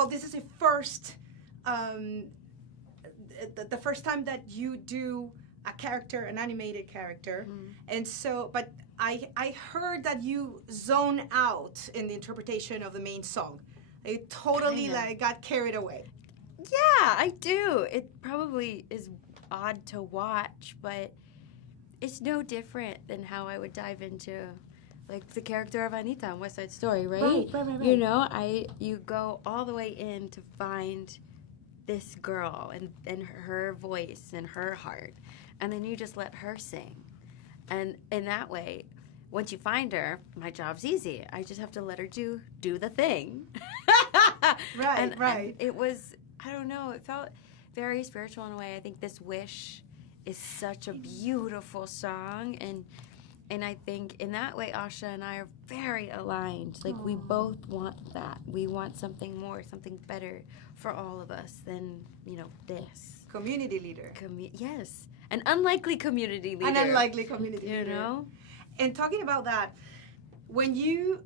well, this is the first time that you do a character, an animated character. And so, but I heard that you zone out in the interpretation of the main song. It totally like got carried away. Yeah, I do. It probably is odd to watch, but it's no different than how I would dive into like the character of Anita in West Side Story, right? Right. You know, you go all the way in to find this girl and her voice and her heart, and then you just let her sing. And in that way, once you find her, my job's easy. I just have to let her do the thing. Right. And it was, I don't know, it felt very spiritual in a way. I think This Wish is such a beautiful song, and I think in that way Asha and I are very aligned. Like, we both want that. We want something more, something better for all of us than, this. Community leader. Yes. An unlikely community leader. An unlikely community leader. You know? And talking about that, when you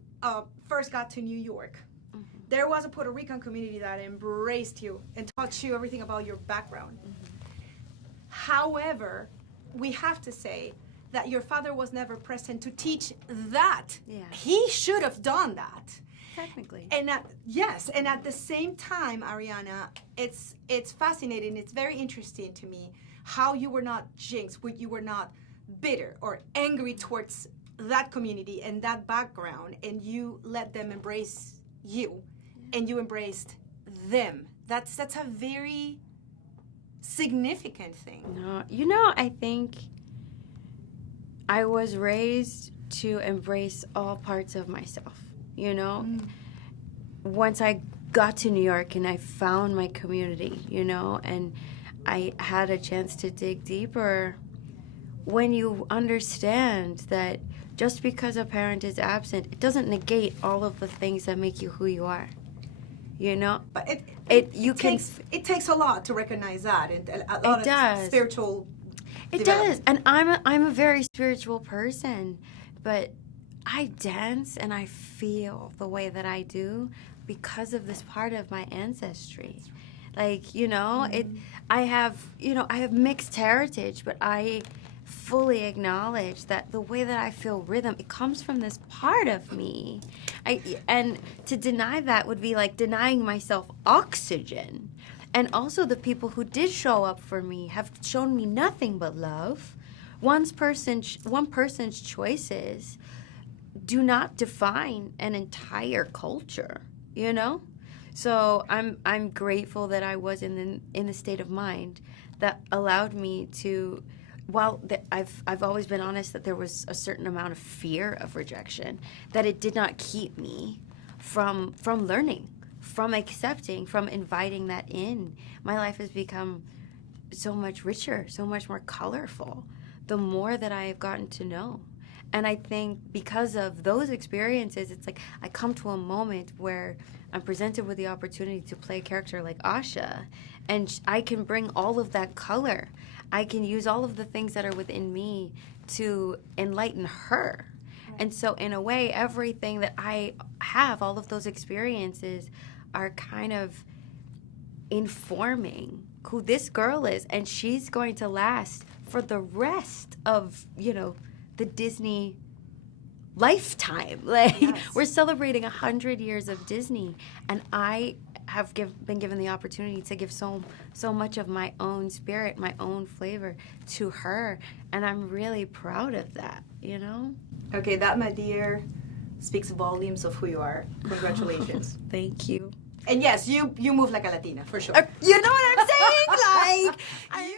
first got to New York, there was a Puerto Rican community that embraced you and taught you everything about your background. However, we have to say that your father was never present to teach that. Yeah. He should have done that. Technically. And at the same time, Ariana, it's fascinating. It's very interesting to me how you were not jinxed, you were not bitter or angry towards that community and that background, and you let them embrace you, and you embraced them. That's a very significant thing. No, I think I was raised to embrace all parts of myself, Once I got to New York and I found my community, and I had a chance to dig deeper. When you understand that just because a parent is absent, it doesn't negate all of the things that make you who you are. But it takes a lot to recognize that, and a lot of spiritual. It does, and I'm a very spiritual person, but I dance and I feel the way that I do because of this part of my ancestry. Like, I have mixed heritage, but I fully acknowledge that the way that I feel rhythm, it comes from this part of me. And to deny that would be like denying myself oxygen. And also the people who did show up for me have shown me nothing but love. One person's choices do not define an entire culture, So I'm grateful that I was in the state of mind that allowed me to. While I've always been honest that there was a certain amount of fear of rejection, that it did not keep me from learning, from accepting, from inviting that in. My life has become so much richer, so much more colorful, the more that I have gotten to know. And I think because of those experiences, it's like I come to a moment where I'm presented with the opportunity to play a character like Asha, and I can bring all of that color. I can use all of the things that are within me to enlighten her. And so in a way, everything that I have, all of those experiences are kind of informing who this girl is. And she's going to last for the rest of, the Disney lifetime. We're celebrating 100 years of Disney. And I have been given the opportunity to give so much of my own spirit, my own flavor to her, and I'm really proud of that, Okay, that, my dear, speaks volumes of who you are. Congratulations. Thank you. And yes, you move like a Latina, for sure. You know what I'm saying?